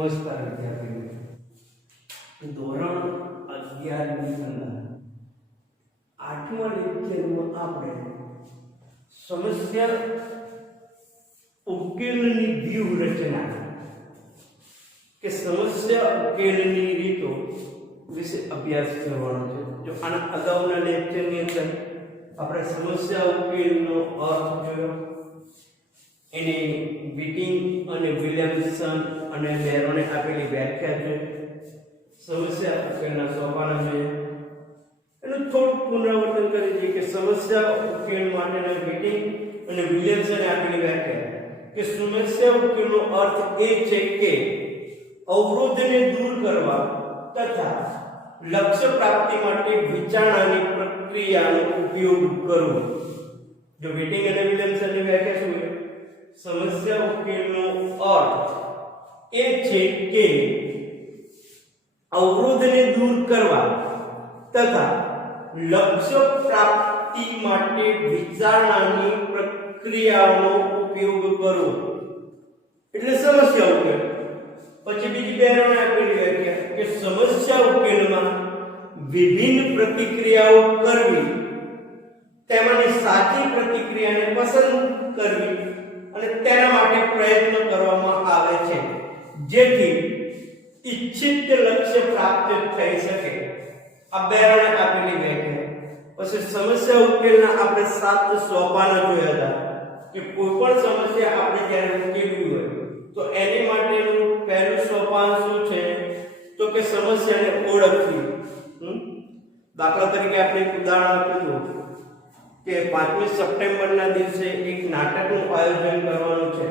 નમસ્કાર વિદ્યાર્થી મિત્રો, ધોરણ 11 ની અંદર 8મા લેક્ચરમાં આપણે સમસ્યા ઉકેલની વ્યૂહરચના કે સમસ્યા ઉકેલની રીતો વિશે અભ્યાસ કરવાનો છે। જો આના અગાઉના લેક્ચરની અંદર આપણે સમસ્યા ઉકેલનો અર્થ જોયો, એની વિટિંગ અને વિલિયમસન અને બેરોને આપેલી વ્યાખ્યા છે, સમસ્યા ઉકેલના સોપાનો છે, એનું થોડું પુનરાવર્તન કરી દઈએ કે સમસ્યા ઉકેલ માટેના વિટિંગ અને વિલિયમસને આપેલી વ્યાખ્યા કે સમસ્યા ઉકેલનો અર્થ એ છે કે અવરોધને દૂર કરવા તથા લક્ષ્ય પ્રાપ્તિ માટે વિચારણાની પ્રક્રિયાનો ઉપયોગ કરવો। જો વિટિંગ અને વિલિયમસનની વ્યાખ્યા શું છે? સમસ્યા ઉકેલનો અર્થ એ છે કે અવરોધને દૂર કરવા તથા લક્ષ્ય પ્રાપ્તિ માટે વિચારણાની પ્રક્રિયાનો ઉપયોગ કરવો એટલે સમસ્યા ઉકેલ। પછી બીજી બેરોને આપેલી વ્યાખ્યા કે સમસ્યા ઉકેલમાં વિભિન્ન પ્રતિક્રિયાઓ કરવી, તેમાંની સાચી પ્રતિક્રિયાને પસંદ કરવી અને તેના માટે પ્રયત્ન કરવામાં આવે છે જેથી ઈચ્છિત લક્ષ્ય પ્રાપ્ત થઈ શકે। આ બેરોને આપેલી વ્યાખ્યા। પછી સમસ્યા ઉકેલના આપણે 7 સોપાનો જોયા હતા કે કોઈ પણ સમસ્યા આપણે જ્યારે ઉકેલવી હોય તો એની માટેનું પહેલું સોપાન શું છે? તો કે સમસ્યાને ઓળખવી। દાખલા તરીકે આપણે એક ઉદાહરણ આપ્યું કે 5મી સપ્ટેમ્બરના દિવસે એક નાટકનું આયોજન કરવાનું છે,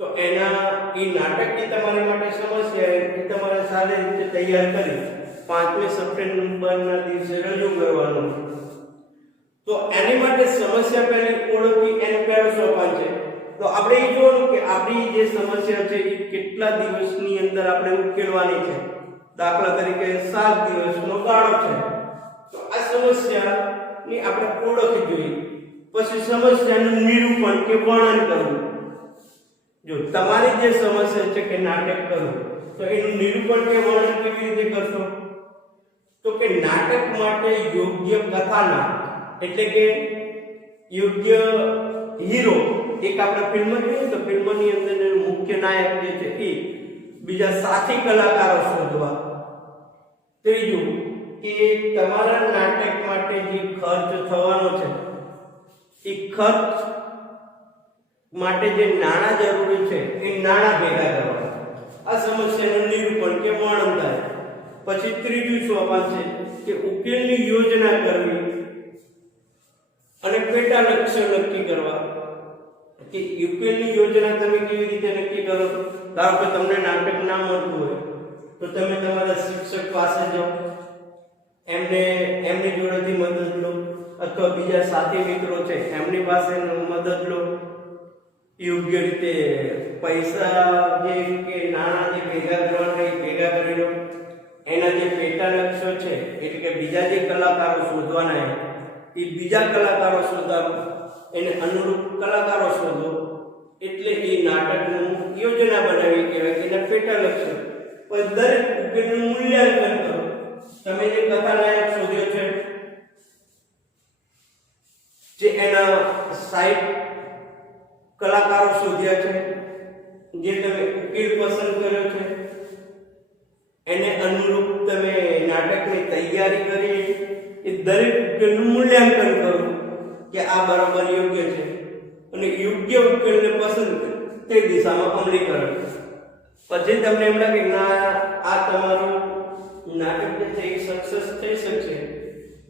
તો એના એ નાટકની તમારી માટે સમસ્યા એ તમારે સારી રીતે તૈયાર કરી 5મી સપ્ટેમ્બરના દિવસે રજૂ કરવાનું છે। તો એની માટે સમસ્યા પહેલી ઓળખવી એનું પહેલું સોપાન છે। તો આપણે એ જોવાનું કે આપણી જે સમસ્યા છે એ કેટલા દિવસની અંદર આપણે ઉકેલવાની છે। દાખલા તરીકે 7 દિવસનો ગાળો છે, તો આ સમસ્યાની આપણે ઓળખ જોઈએ। પછી સમસ્યાનું નિરૂપણ કે વર્ણન કરવું। જો તમારી જે સમસ્યા છે કે નાટક કરવું, તો એનું નિરૂપણ કે વર્ણન કેવી રીતે કરશો? તો કે નાટક માટે યોગ્ય કથાના એટલે કે યોગ્ય હીરો, એક આપણે ફિલ્મ જોઈએ તો ફિલ્મની અંદર મુખ્ય નાયક જે છે એ, બીજા સાથી કલાકારો શોધવા। ત્રીજું કે તમારા નાટક માટે જે ખર્ચ થવાનો છે એ ખર્ચ માટે જે નાણાં જરૂરી છે એ નાણાં ભેગા કરવા। આ સમસ્યાનું નિરૂપણ કે વર્ણન થાય। પછી ત્રીજું સોપાન છે કે ઉકેલની યોજના કરવી અને પેટા લક્ષ્ય નક્કી કરવા। કે ઉકેલની યોજના તમે કેવી રીતે નક્કી કરો? ધારો કે તમને નાટક ના મળતું હોય તો તમે તમારા શિક્ષક પાસે જાઓ, એમની જોડેથી મદદ લો, અથવા બીજા સાથી મિત્રો છે એમની પાસે મદદ લો। યોગ્ય રીતે પૈસા જે કે નાણાં જે ભેગા કરવાના એ ભેગા કરી લો। એના જે પેટા લક્ષ્યો છે એટલે કે બીજા જે કલાકારો શોધવાના એ બીજા કલાકારો શોધો, એને અનુરૂપ કલાકારો શોધો, એટલે એ નાટકનું યોજના બનાવી કહેવાય કે એના પેટા લક્ષ્ય। પણ દરેક ઉકેલનું મૂલ્યાંકન કરો। તમે જે કથાનાયક શોધ્યો છે, જે એના 60 કલાકારો શોધ્યા છે, જે તમે ઉકેલ પસંદ કર્યો છે, એને અનુરૂપ તમે નાટકની તૈયારી કરી, એ દરેક ઉકેલનું મૂલ્યાંકન કરો કે આ બરાબર યોગ્ય છે અને યોગ્ય ઉકેલને પસંદ તે દિશામાં અમલીકરણ। પછી તમને એમ લાગે ના આ તમારું નાટક જે છે એ સક્સેસ થઈ શકશે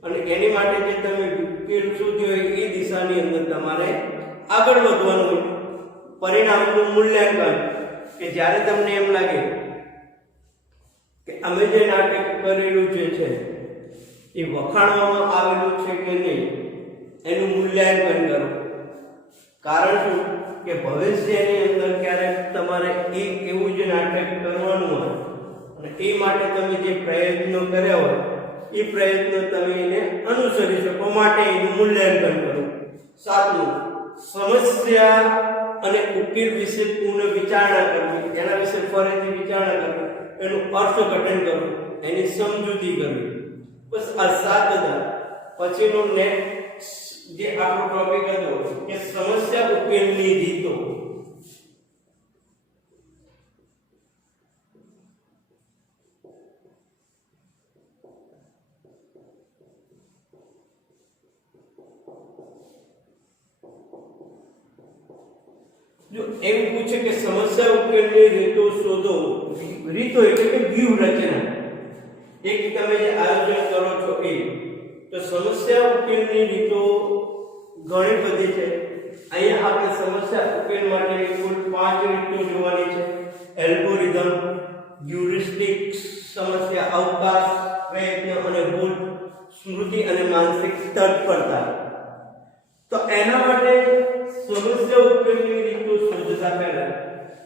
અને એની માટે જે તમે ઉકેલ શોધ્યો એ દિશાની અંદર તમારે આગળ વધવાનું। પરિણામનું મૂલ્યાંકન કે જ્યારે તમને એમ લાગે કે અમે જે નાટક કરેલું જે છે એ વખાણવામાં આવેલું છે કે નહીં એનું મૂલ્યાંકન કરો। કારણ શું કે ભવિષ્યની અંદર ક્યારેક તમારે એવું જ નાટક કરવાનું હોય અને એ માટે તમે જે પ્રયત્નો કર્યા હોય એ પ્રયત્નો તમે એને અનુસરી શકો માટે એનું મૂલ્યાંકન કરો। સાતમું, સમસ્યા અને ઉકેલ વિશે પૂર્ણ વિચારણા કરવી, એના વિશે ફરીથી વિચારણા કરવી, એનું અર્થઘટન કરવું, એની સમજૂતી કરવી. બસ આ 7 હતા. પછીનો નેક્સ્ટ જે આપણો ટોપિક હતો કે સમસ્યા ઉકેલની રીતો. જો એવું પૂછે કે સમસ્યા ઉકેલની રીતો શોધો, રીતો એટલે કે વ્યૂહરચના, એક તમે જે આયોજન કરો છો એ, તો સમસ્યા ઉકેલની રીતો ઘણી બધી છે. અહીંયા આપણે સમસ્યા ઉકેલ માટેની કુલ 5 રીતો જોવાની છે. એલ્ગોરિધમ, હ્યુરિસ્ટિક્સ, સમસ્યા અવકાશ, પ્રયત્ન અને ભૂલ, સ્મૃતિ અને માનસિક તત્પરતા. તો એના માટે સમસ્યા ઉકેલની રીતો શોધતા પહેલા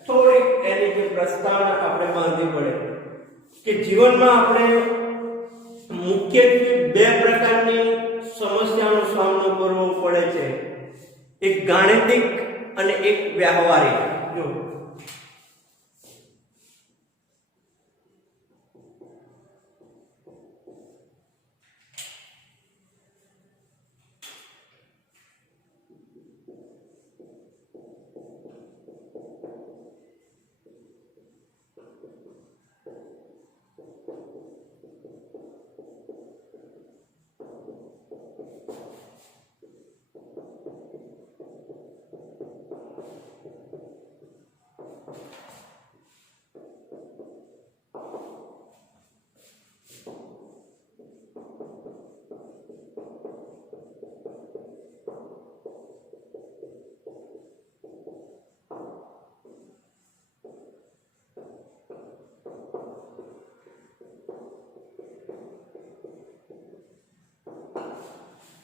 થોડીક એની જે પ્રસ્તાવના આપણે બાંધવી પડે કે જીવનમાં આપણે મુખ્યત્વે 2 પ્રકારની સમસ્યાનો સામનો કરવો પડે છે, એક ગાણિતિક અને એક વ્યવહારિક.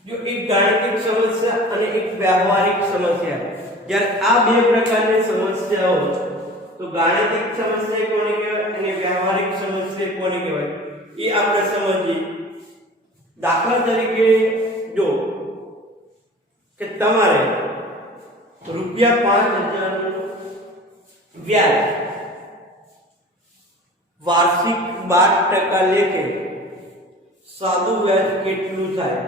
જો એક ગાણિતિક સમસ્યા અને એક વ્યવહારિક સમસ્યા. જ્યારે આ 2 પ્રકારની સમસ્યાઓ, તો ગાણિતિક સમસ્યા કોને કહેવાય અને વ્યવહારિક સમસ્યા કોને કહેવાય એ આપણે સમજીએ. દાખલા તરીકે જો કે તમારે ₹5000 નું વ્યાજ વાર્ષિક 12% લેખે સાદું વ્યાજ કેટલું થાય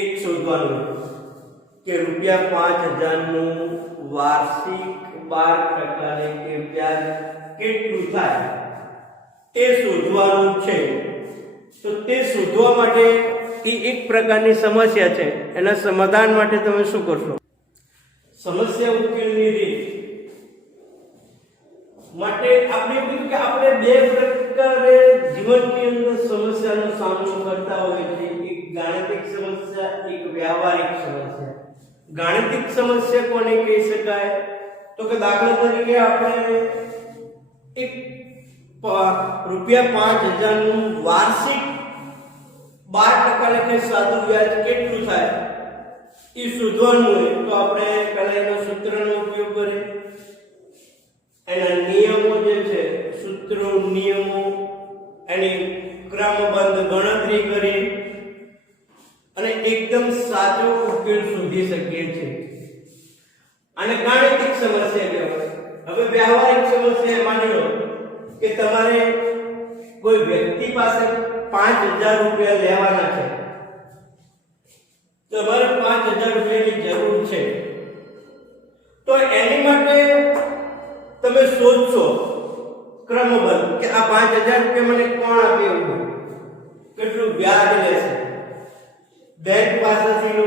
એક શોધવાનું કે ₹5000 નું વાર્ષિક 12% લેખે વ્યાજ કેટલું થાય તે શોધવાનું છે. તો તે શોધવા માટે એક પ્રકારની સમસ્યા છે, એના સમાધાન માટે તમે શું કરશો? સમસ્યા ઉકેલની રીત માટે આપણે કીધું કે આપણે 2 પ્રકારે જીવનની અંદર સમસ્યાનો સામનો કરતા હોઈએ છીએ, એક ગાણિતિક સમસ્યા, એક વ્યવહારિક સમસ્યા. ગાણિતિક સમસ્યા કોને કહી શકાય? તો કે દાખલા તરીકે આપણે એક ₹5000 નું વાર્ષિક 12% લેખે સાદું વ્યાજ કેટલું થાય એ શોધવાનું હોય તો આપણે પહેલા એના સૂત્રનો ઉપયોગ કરીએ, એના નિયમો જે છે, સૂત્રો, નિયમો, એની ક્રમબદ્ધ ગણતરી કરી અને એકદમ સાચો ઉકેલ શોધી શકીએ છીએ. અને ગાણિતિક સમસ્યા કહેવાય. હવે વ્યવહારિક સમસ્યા માની લો કે તમારે કોઈ વ્યક્તિ પાસે ₹5000 લેવાના છે, તમારે ₹5000 જરૂર છે, તો એની માટે તમે શોધશો ક્રમબદ્ધ કે આ ₹5000 મને કોણ આપે, એવું કેટલું વ્યાજ લેશે, બેંક પાસેથી લો,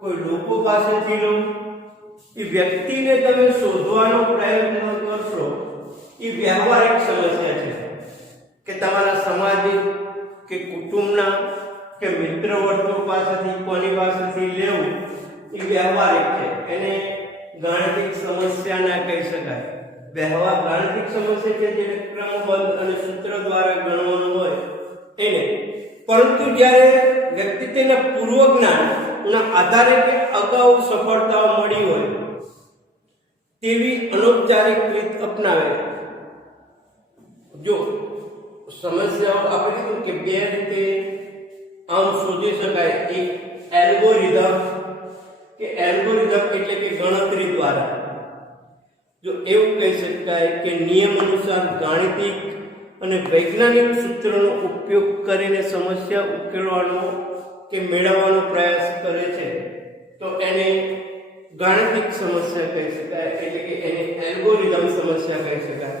કોઈ લોકો પાસેથી લો. એ વ્યક્તિને તમે શોધવાનો પ્રયત્ન કરશો. એ વ્યવહારિક સમસ્યા છે કે તમારા સામાજિક કે કુટુંબના કે મિત્ર વર્તુળ પાસેથી કોની પાસેથી લેવું, એ વ્યવહારિક છે. એને ગાણિતિક સમસ્યા ના કહી શકાય. ગાણિતિક સમસ્યા છે જેને ક્રમબદ્ધ અને સૂત્ર દ્વારા ગણવાનું હોય એને. પરંતુ જ્યારે વ્યક્તિ તેના પૂર્વજ્ઞાનના આધારે કે અગાઉ સફળતાઓ મળી હોય તેવી અનૌપચારિક રીત અપનાવે. જો સમસ્યાઓ આપણે કીધું કે 2 રીતે આમ શોધી શકાય, એક એલ્ગોરિધમ કે એલ્ગોરિધમ એટલે કે ગણતરી દ્વારા, જો એવું કહી શકાય કે નિયમ અનુસાર ગાણિતિક અને વૈજ્ઞાનિક સૂત્રોનો ઉપયોગ કરીને સમસ્યા ઉકેલવાનો કે મેળવવાનો પ્રયાસ કરે છે તો એને ગાણિતિક સમસ્યા કહી શકાય, એટલે કે એને એલ્ગોરિધમ સમસ્યા કહી શકાય.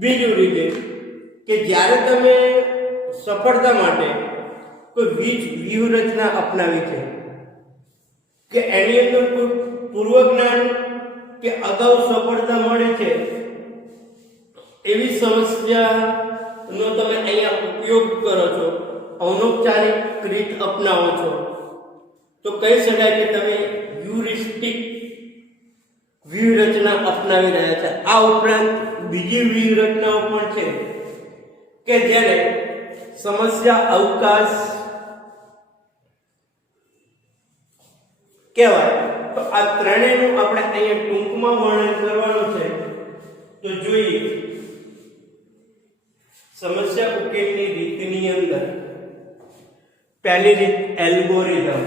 બીજું રીતે કે જ્યારે તમે સફળતા માટે કોઈ વ્યૂહરચના અપનાવી છે કે એની અંદર કોઈ પૂર્વજ્ઞાન કે અગાઉ સફળતા મળે છે, એવી સમસ્યાનો તમે અહીંયા ઉપયોગ કરો છો, અનૌપચારિક રીત અપનાવો છો, તો કહી શકાય કે તમે હ્યુરિસ્ટિક વ્યૂહરચના અપનાવી રહ્યા છે. આ ઉપરાંત બીજી વ્યૂહરચનાઓ પણ છે કે જેને સમસ્યા અવકાશ કહેવાય. તો આ ત્રણેયનું આપણે અહીંયા ટૂંકમાં વર્ણન કરવાનું છે. તો જોઈએ સમસ્યા ઉકેલની રીતની અંદર પહેલી રીત એલ્ગોરિધમ.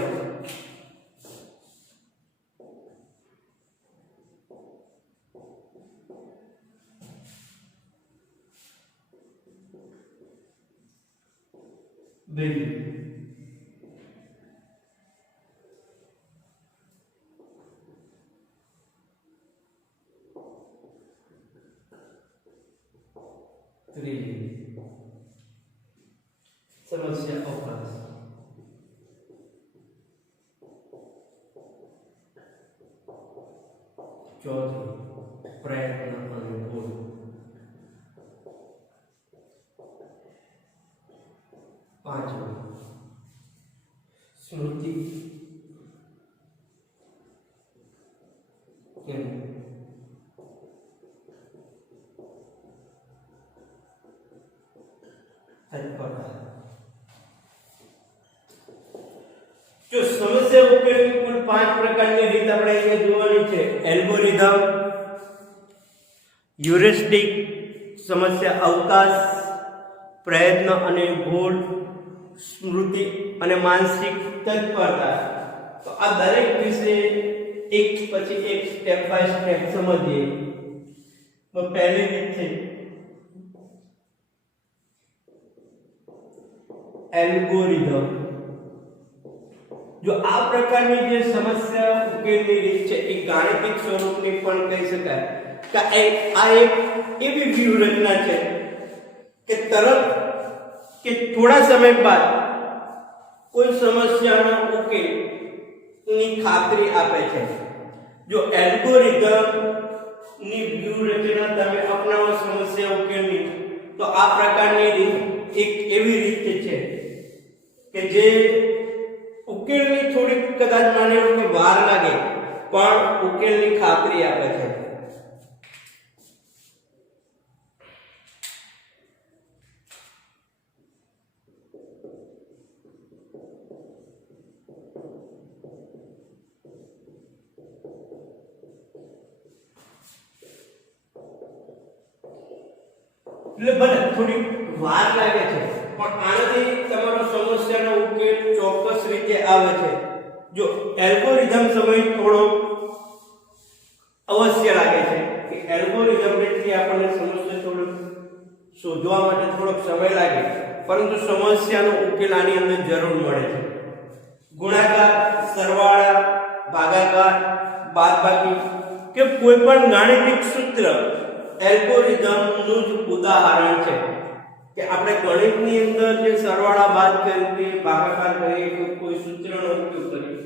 બીજી ત્રીજી સમસ્યા અવકાશ. ચોથી પ્રયત્ન અને ભૂલ. પાંચમી સ્મૃતિ જો સમસ્યા ઉકેલની કુલ 5 પ્રકારની રીત આપણે અહીંયા જોવાની છે. એલ્ગોરિધમ, હ્યુરિસ્ટિક, સમસ્યા અવકાશ, પ્રયત્ન અને ભૂલ, સ્મૃતિ અને માનસિક તત્પરતા. તો આ દરેક વિશે એક પછી એક સ્ટેપ બાય સ્ટેપ સમજીએ. તો પહેલી રીત છે એલ્ગોરિધમ. જો આ પ્રકારની જે સમસ્યા ઉકેલની રીત છે એ ગાણિતિક સ્વરૂપની પણ કહી શકાય કે આ એક એવી વ્યૂહરચના છે કે તરત કે થોડા સમય બાદ કોઈ સમસ્યાનો ઉકેલ ની ખાતરી આપે છે. જો એલ્ગોરિધમ ની વ્યૂહરચના તમે અપનાવો સમસ્યા ઉકેલની, તો આ પ્રકારની રીત એક એવી રીત છે કે જે ઉકેલની થોડીક કદાચ માની લો કે વાર લાગે પણ ઉકેલની ખાતરી આપે છે. એટલે ભલે થોડી વાર લાગે છે પણ આનાથી તમારો સમસ્યાનો ઉકેલ ચોક્કસ રીતે આવે છે. જો એલ્ગોરિધમ સમય થોડો અવશ્ય લાગે છે કે એલ્ગોરિધમ થી આપણને સમસ્યા થોડો શોધવા માટે થોડોક સમય લાગે, પરંતુ સમસ્યાનો ઉકેલ આની અંદર જરૂર મળે છે. ગુણાકાર, સરવાળા, ભાગાકાર, બાદબાકી કે કોઈ પણ ગાણિતિક સૂત્ર એલ્ગોરિધમનું જ ઉદાહરણ છે કે આપણે ગણિતની અંદર જે સરવાળા, બાદ કરીએ, ભાગાકાર કરીએ કે કોઈ સૂત્રનો ઉપયોગ કરીએ,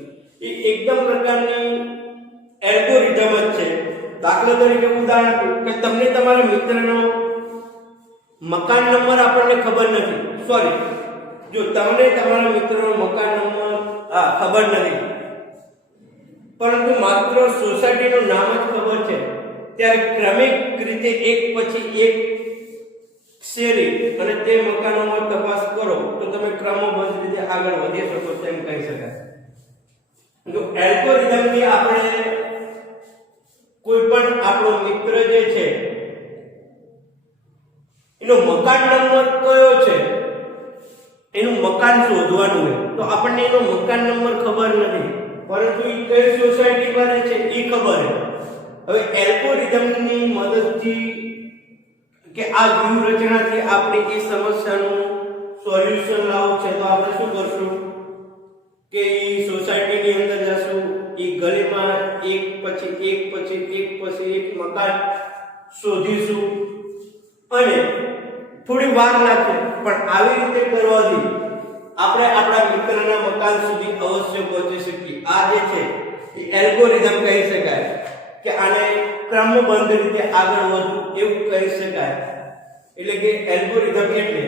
એ એકદમ પ્રકારની એલ્ગોરિધમ જ છે. દાખલા તરીકે ઉદાહરણ કે તમને તમારા મિત્રનો મકાન નંબર આપણને ખબર નથી, સોરી, જો તમને તમારા મિત્રનો મકાન નંબર ખબર નથી પરંતુ માત્ર સોસાયટીનું નામ જ ખબર છે, ત્યારે ક્રમિક રીતે એક પછી એક શેરી અને તે મકાનોમાં તપાસ કરો તો તમે ક્રમબદ્ધ રીતે આગળ વધી શકો તેમ કહી શકાય. જો એલ્ગોરિધમથી આપણે કોઈ પણ આપણો મિત્ર જે છે એનો મકાન નંબર કયો છે, એનું મકાન શોધવાનું હોય તો આપણને એનો મકાન નંબર ખબર નથી, પરંતુ એ કઈ સોસાયટીમાં રહે છે એ ખબર છે. હવે એલ્ગોરિધમની મદદથી કે આ વ્યૂહરચનાથી આપણે એ સમસ્યાનું સોલ્યુશન લાવવું છે તો આપણે શું કરશું કે એ સોસાયટીની અંદર જશું, એ ગલીમાં એક પછી એક મકાન શોધીશું અને થોડી વાર લાગશે પણ આવી રીતે કરવાથી આપણે આપણા મિત્રના મકાન સુધી અવશ્ય પહોંચી શકીએ. આ જે છે એ એલ્ગોરિધમ કહી શકાય કે આને ક્રમબદ્ધ રીતે આગળ વધવું એવું કહી શકાય. એટલે કે એલ્ગોરિધમ એટલે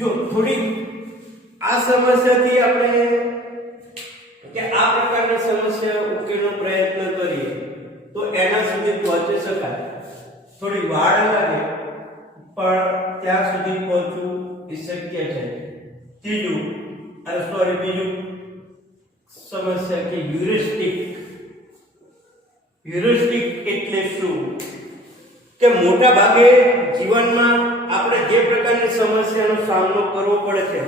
જો થોડી આ સમસ્યાથી આપણે કે આ પ્રકારની સમસ્યા ઉકેલનો પ્રયત્ન કરીએ તો એના સુધી પહોંચી શકાય. થોડી વાર લાગે પણ ત્યાં સુધી પહોંચવું એ શક્ય છે. બીજું સમસ્યા કે હ્યુરિસ્ટિક એટલે શું કે મોટા ભાગે જીવનમાં આપણે જે પ્રકારની સમસ્યાનો સામનો કરવો પડે છે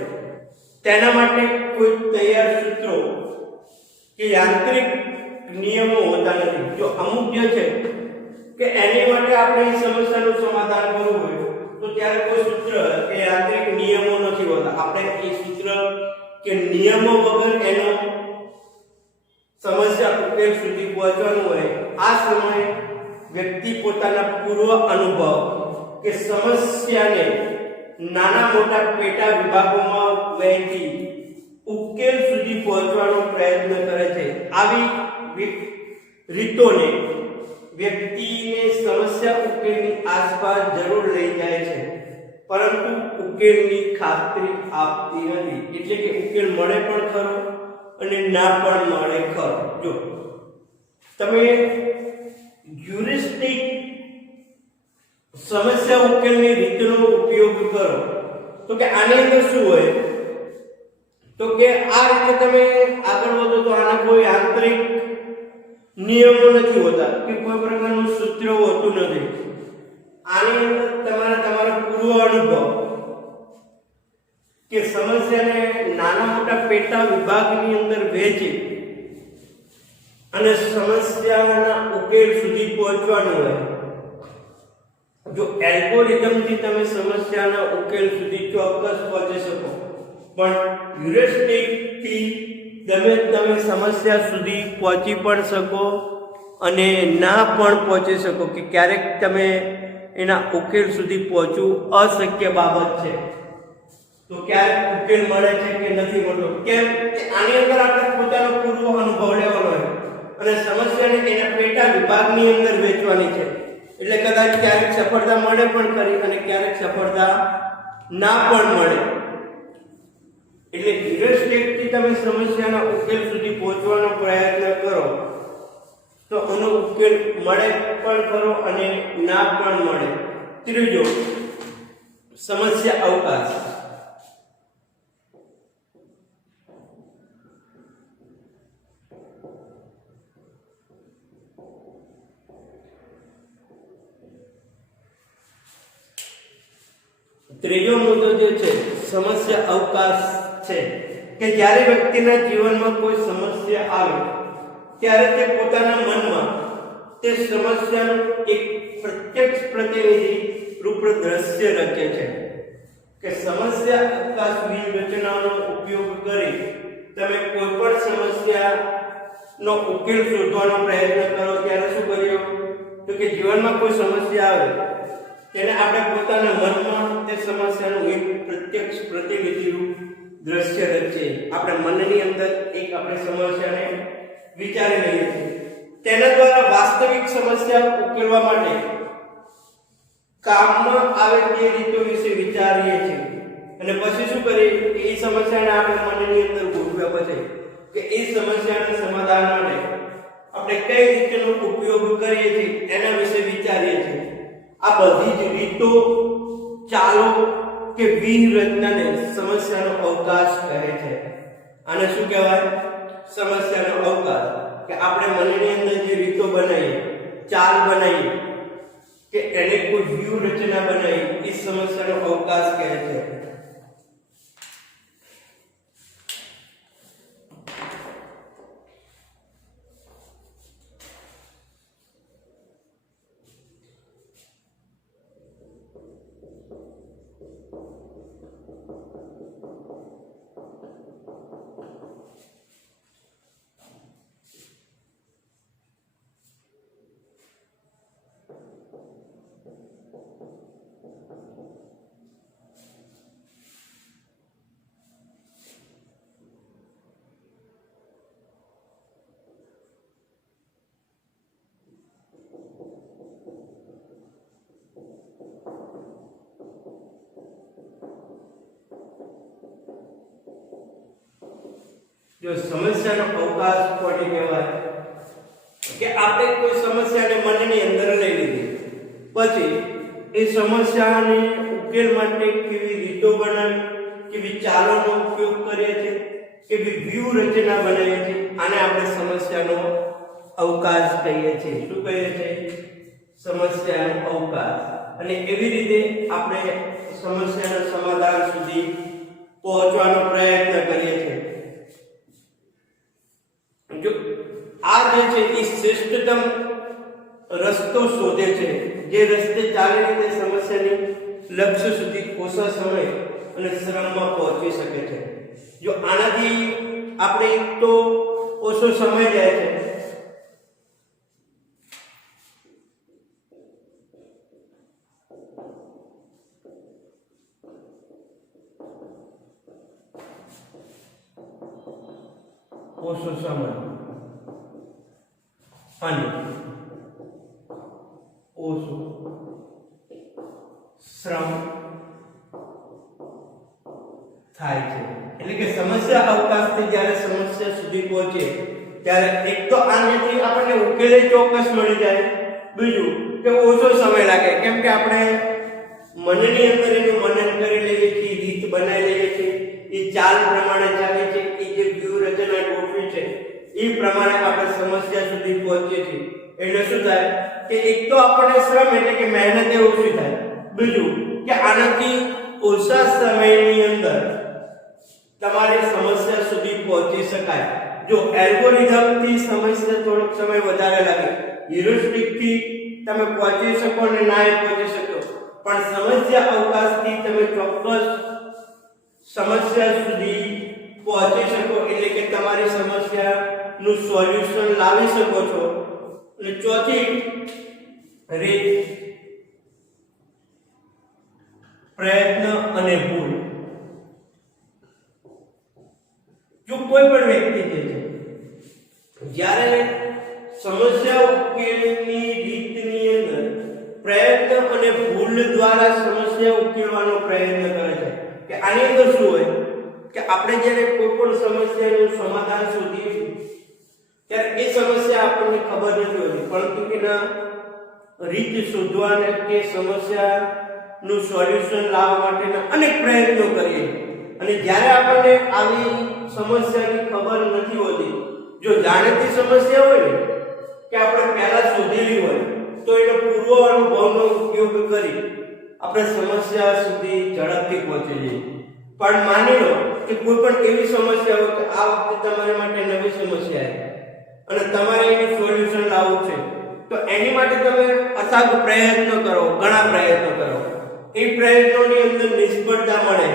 તેના માટે કોઈ તૈયાર સૂત્રો કે યાંત્રિક નિયમો હોતા નથી. જો અમુક જે છે કે એની માટે આપણે એ સમસ્યાનું સમાધાન કરવું હોય તો ત્યારે કોઈ સૂત્ર કે યાંત્રિક નિયમો નથી હોતા. આપણે એ સૂત્ર કે નિયમો વગર એનો સમસ્યા ઉકેલ સુધી પહોંચવાનું હોય આ સમયે વ્યક્તિ પોતાના પૂર્વ અનુભવ કે સમસ્યાને નાના મોટા પેટા વિભાગોમાં વહેંચી ઉકેલ સુધી પહોંચવાનો પ્રયત્ન કરે છે. આવી રીતોને વ્યક્તિને સમસ્યા ઉકેલની આસપાસ જરૂર લઈ જાય છે પરંતુ ઉકેલની ખાતરી આપતી નથી. એટલે કે ઉકેલ મળે પણ ખરો અને ના પણ મળે ખરો. જો તમે હ્યુરિસ્ટિક સમસ્યા ઉકેલની રીતનો ઉપયોગ કરો તો કે આની અંદર શું હોય તો કે આ રીતે તમે આગળ વધો તો આના કોઈ આંતરિક નિયમો નથી હોતા કે કોઈ પ્રકારનું સૂત્ર હોતું નથી. આની અંદર તમારા પૂર્વ અનુભવ કે સમસ્યાને નાના મોટા પેટા વિભાગની અંદર વહેંચી અને સમસ્યાના ઉકેલ સુધી પહોંચવાનું હોય. જો એલ્ગોરિધમથી તમે સમસ્યાના ઉકેલ સુધી ચોક્કસ પહોંચી શકો પણ હ્યુરિસ્ટિકથી તમે સમસ્યા સુધી પહોંચી પણ શકો અને ના પણ પહોંચી શકો કે ક્યારેક તમે એના ઉકેલ સુધી પહોંચવું અશક્ય બાબત છે. તો ક્યારેક ઉકેલ મળે છે કે નથી મળતો કેમ કે આની અંદર આપણે પોતાનો પૂર્વ અનુભવ લેવાનો હોય અને સમસ્યાને એના પેટા વિભાગની અંદર વેચવાની છે. એટલે કદાચ ક્યારેક સફળતા મળે પણ ખરી અને ક્યારેક સફળતા ના પણ મળે. એટલે હ્યુરિસ્ટિકથી તમે સમસ્યાના ઉકેલ સુધી પહોંચવાનો પ્રયત્ન કરો તો એનો ઉકેલ મળે પણ ખરો અને ના પણ મળે. ત્રીજો સમસ્યા અવકાશ. ત્રીજો મુદ્દો જે છે સમસ્યા અવકાશ છે કે જ્યારે વ્યક્તિના જીવનમાં કોઈ સમસ્યા આવે ત્યારે તે પોતાના મનમાં તે સમસ્યાનું એક પ્રત્યક્ષ પ્રતિનિધિ રૂપ દ્રશ્ય રચે છે કે સમસ્યા અવકાશ વ્યૂહરચનાનો ઉપયોગ કરી તમે કોઈ પણ સમસ્યાનો ઉકેલ શોધવાનો પ્રયત્ન કરો ત્યારે શું કર્યો તો કે જીવનમાં કોઈ સમસ્યા આવે તેને આપણે પોતાના મનમાં તે સમસ્યાનું એક પ્રત્યક્ષ પ્રતિનિધિ રૂપ દ્રશ્ય રચે. આપણે મનની અંદર એક આપણે સમસ્યાને વિચારી લઈએ છીએ. તેના દ્વારા વાસ્તવિક સમસ્યા ઉકેલવા માટે કામમાં આવે તે રીતો વિશે વિચારીએ છીએ અને પછી શું કરીએ કે એ સમસ્યાને આપણે મનની અંદર ગોઠવ્યા પછી કે એ સમસ્યાના સમાધાન માટે આપણે કઈ રીતનો ઉપયોગ કરીએ છીએ એના વિશે વિચારીએ છીએ. આ બધી જ રીતો ચાલો કે વ્યૂહરચનાને સમસ્યાનો અવકાશ કહે છે. આને શું કહેવાય? સમસ્યાનો અવકાશ. કે આપણે મનની અંદર જે રીતો બનાવીએ, ચાલ બનાવીએ કે એને કોઈ વ્યૂહરચના બનાવી, એ સમસ્યાનો અવકાશ કહે છે. જો સમસ્યાનો અવકાશ કોને કહેવાય? કે આપણે કોઈ સમસ્યાને મનની અંદર લઈ લીધી, પછી એ સમસ્યાને ઉકેલ માટે કેવી રીતો બનાવી, કેવી ચાલોનો ઉપયોગ કરીએ છીએ, કેવી વ્યૂહરચના બનાવીએ છીએ, આને આપણે સમસ્યાનો અવકાશ કહીએ છીએ. શું કહીએ છીએ? સમસ્યાનો અવકાશ. અને એવી રીતે આપણે સમસ્યાના સમાધાન સુધી પહોંચવાનો પ્રયત્ન કરીએ છીએ. જો આ જે છે એ શ્રેષ્ઠતમ રસ્તો શોધે છે, જે રસ્તે ચાલીને તે સમસ્યાની લક્ષ્ય સુધી ઓછા સમય અને શ્રમમાં પહોંચી શકે છે. જો આનાથી આપણે એક તો ઓછો સમય જાય છે, ઓછો સમય અને ઓછો શ્રમ થાય છે. એટલે કે સમસ્યા અવકાશથી જ્યારે સમસ્યા સુધી પહોંચે ત્યારે એક તો આનાથી આપણને ઉકેલ ચોક્કસ મળી જાય, બીજું કે ઓછો સમય લાગે, કેમ કે આપણે મનની અંદર એનું મનન કરી લઈએ છીએ, રીત બનાવી લઈએ છીએ, એ ચાલ પ્રમાણે ચાલે છે, એ જે વ્યૂહરચના ગોઠવી છે એ પ્રમાણે આપણે સમસ્યા સુધી પહોંચીએ છીએ. એટલે શું થાય કે એક તો આપણને શ્રમ એટલે કે મહેનત ઓછી થાય, બીજું કે આનાથી ઓછા સમયની અંદર તમારી સમસ્યા સુધી પહોંચી શકાય. જો એલ્ગોરિધમથી સમસ્યા થોડોક સમય વધારે લાગે, હ્યુરિસ્ટિકથી તમે પહોંચી શકો ને ના પહોંચી શકો, પણ સમસ્યા અવકાશથી તમે ચોક્કસ સમસ્યા સુધી પહોંચી શકો, એટલે કે તમારી સમસ્યાનું સોલ્યુશન લાવી શકો છો. અને ચોથી રીત પ્રયત્ન અને ભૂલ. જો કોઈ પણ વ્યક્તિ છે જ્યારે સમસ્યા ઉકેલની રીતની અંદર પ્રયત્ન અને ભૂલ દ્વારા સમસ્યા ઉકેલવાનો પ્રયત્ન કરે છે, કે આની અંદર શું હોય કે આપણે જ્યારે કોઈ પણ સમસ્યાનું સમાધાન શોધીએ ત્યારે એ સમસ્યા આપણને ખબર નથી હોતી, પરંતુ એના રીત શોધવાને કે સમસ્યાનું સોલ્યુશન લાવવા માટેના અનેક પ્રયત્નો કરીએ. અને જ્યારે આપણને આવી સમસ્યાની ખબર નથી હોતી, જો જાણીતી સમસ્યા હોય ને કે આપણે પહેલા શોધેલી હોય, તો એનો પૂર્વ અનુભવનો ઉપયોગ કરી આપણે સમસ્યા સુધી ઝડપથી પહોંચી જઈએ. પણ માની લો કે કોઈ પણ એવી સમસ્યા હોય કે આ વખતે તમારા માટે નવી સમસ્યા છે અને તમારે એનું સોલ્યુશન લાવવું છે, તો એની માટે તમે અથાગ પ્રયત્ન કરો, ઘણા પ્રયત્નો કરો. એ પ્રયત્નોની અંદર નિષ્ફળતા મળે,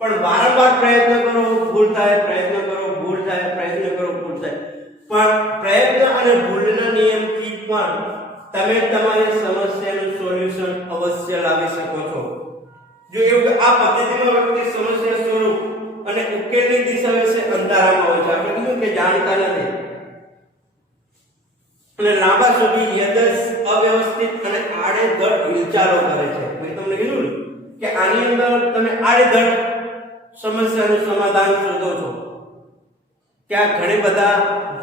પણ વારંવાર પ્રયત્ન કરો, ભૂલ થાય, પ્રયત્ન કરો, ભૂલ થાય, પ્રયત્ન કરો, ભૂલ થાય. પણ પ્રયત્ન અને ભૂલના નિયમથી પણ તમે તમારી સમસ્યાનું સોલ્યુશન અવશ્ય લાવી શકો છો. જો એવું આ પદ્ધતિમાં વ્યક્તિ સમસ્યા સ્વરૂપ અને ઉકેલની દિશા વિશે અંધારામાં હોય છે, આપણે કીધું કે જાણતા નથી, અને લાંબા સુધી યદસ અવ્યવસ્થિત અને આડેધડ વિચારો કરે છે. મેં તમને કીધું કે આની અંદર તમે આડેધડ સમસ્યાનું સમાધાન શોધો છો, ત્યાં ઘણી બધા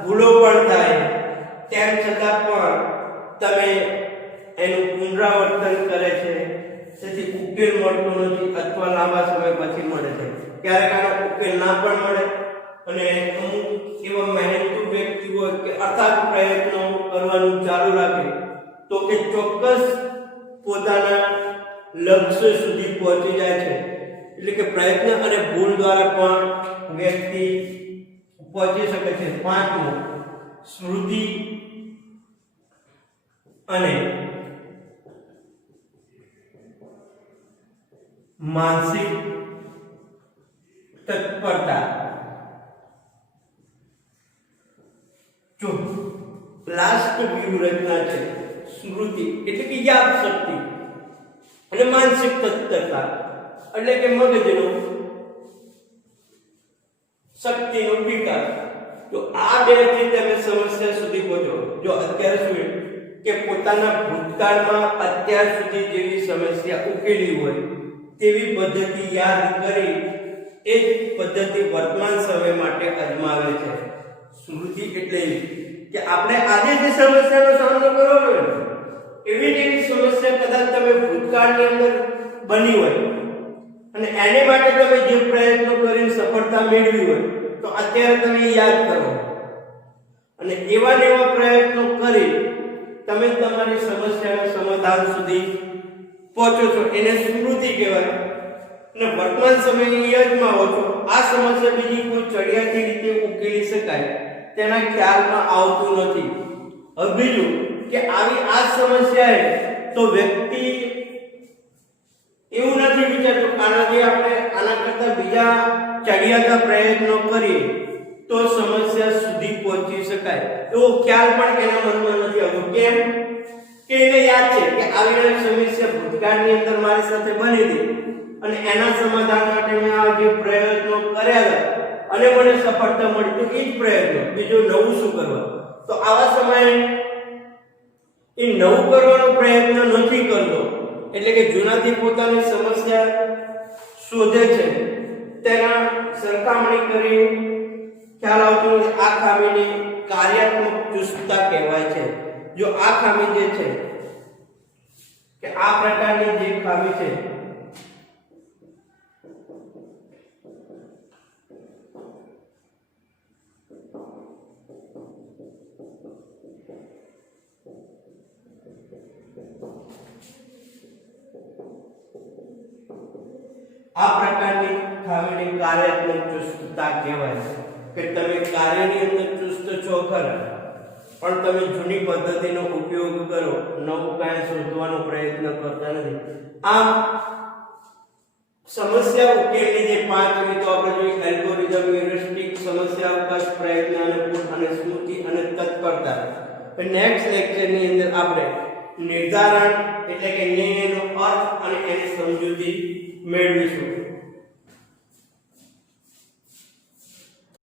ભૂલો પણ થાય, તેમ છતાં પણ તમે એનું પુનરાવર્તન કરે છે, તેથી ઉકેલ મળતો નથી અથવા લાંબા સમય પછી મળે છે. ક્યારેક આનો ઉકેલ ના પણ મળે અને અમુક એવા મહેનતુ વ્યક્તિ હોય કે અથાગ પ્રયત્નો કરવાનું ચાલુ રાખે તો કે ચોક્કસ પોતાના લક્ષ્ય સુધી પહોંચી જાય છે. એટલે કે પ્રયત્ન અને ભૂલ દ્વારા પણ વ્યક્તિ પહોંચી શકે છે. પાંચમું, સ્મૃતિ અને માનસિક તત્પરતા. જો લાસ્ટ વ્યૂહરચના છે સ્મૃતિ એટલે કે યાદ શક્તિ અને માનસિક તત્પરતા એટલે કે મગજનો શક્તિનો વિકાસ. તો આ બે થી તમે સમસ્યા સુધી પહોંચો. જો અત્યારે શું કે પોતાના ભૂતકાળમાં અત્યાર સુધી જેવી સમસ્યા ઉકેલી હોય તેવી પદ્ધતિ યાદ કરી એ જ પદ્ધતિ વર્તમાન સમય માટે અજમાવે છે. સ્મૃતિ એટલે કે આપણે આજે જે સમસ્યાનો સામનો કરવો હોય એવી એવી સમસ્યા કદાચ તમે ભૂતકાળની અંદર બની હોય અને એને માટે તમે જે પ્રયત્નો કરીને સફળતા મેળવી હોય તો અત્યારે તમે યાદ કરો અને એવા ને એવા પ્રયત્નો કરી તમે તમારી સમસ્યાના સમાધાન સુધી પહોંચો છો. એને સ્મૃતિ કહેવાય. અને વર્તમાન સમયની યાદમાં છો આ સમસ્યા બીજી કોઈ ચડિયાતી રીતે ઉકેલી શકાય તેના ખ્યાલમાં આવતું નથી. હવે બીજું કે આવી આ સમસ્યાએ તો વ્યક્તિ એવું નથી વિચારતું આનાથી આપણે આના કરતા બીજા ચડિયાતા પ્રયત્નો કરીએ તો સમસ્યા સુધી પહોંચી શકાય એવો ખ્યાલ પણ એના મનમાં નથી આવતો. કેમ કે એને યાદ છે કે આવી સમસ્યા ભૂતકાળની અંદર મારી સાથે બની હતી અને એના સમાધાન માટે મેં આ જે પ્રયત્નો કર્યા અને મને સફળતા મળી તો એ જ પ્રયત્ન બીજું નવું શું કરવા. તો આવા સમયે એ નવું કરવાનો પ્રયત્ન નથી કરતો એટલે કે જૂનાથી પોતાની સમસ્યા શોધે છે તેના સરખામણી કરી ખ્યાલ આવતો નથી. આ ખામીને કાર્યાત્મક ચુસ્તતા કહેવાય છે. જો આ ખામી જે છે કે આ પ્રકારની જે ખામી છે આ પ્રકારની ખામીને કાર્યાત્મક ચુસ્તતા કહેવાય કે તમે કાર્યની અંદર ચુસ્ત છો ખરા પણ તમે જૂની પદ્ધતિનો ઉપયોગ કરો નવું કાંઈ શોધવાનો પ્રયત્ન કરતા નથી. આમ સમસ્યા ઉકેલની જે 5 રીતો આપણે જોઈ એલ્ગોરિધમ, હ્યુરિસ્ટિક, સમસ્યા અવકાશ, પ્રયત્ન અને ભૂલ અને સ્મૃતિ અને તત્પરતા. નેક્સ્ટ લેક્ચરની અંદર આપણે નિર્ધારણ એટલે કે નિર્ણયનો અર્થ અને એની સમજૂતી મેળવીશું.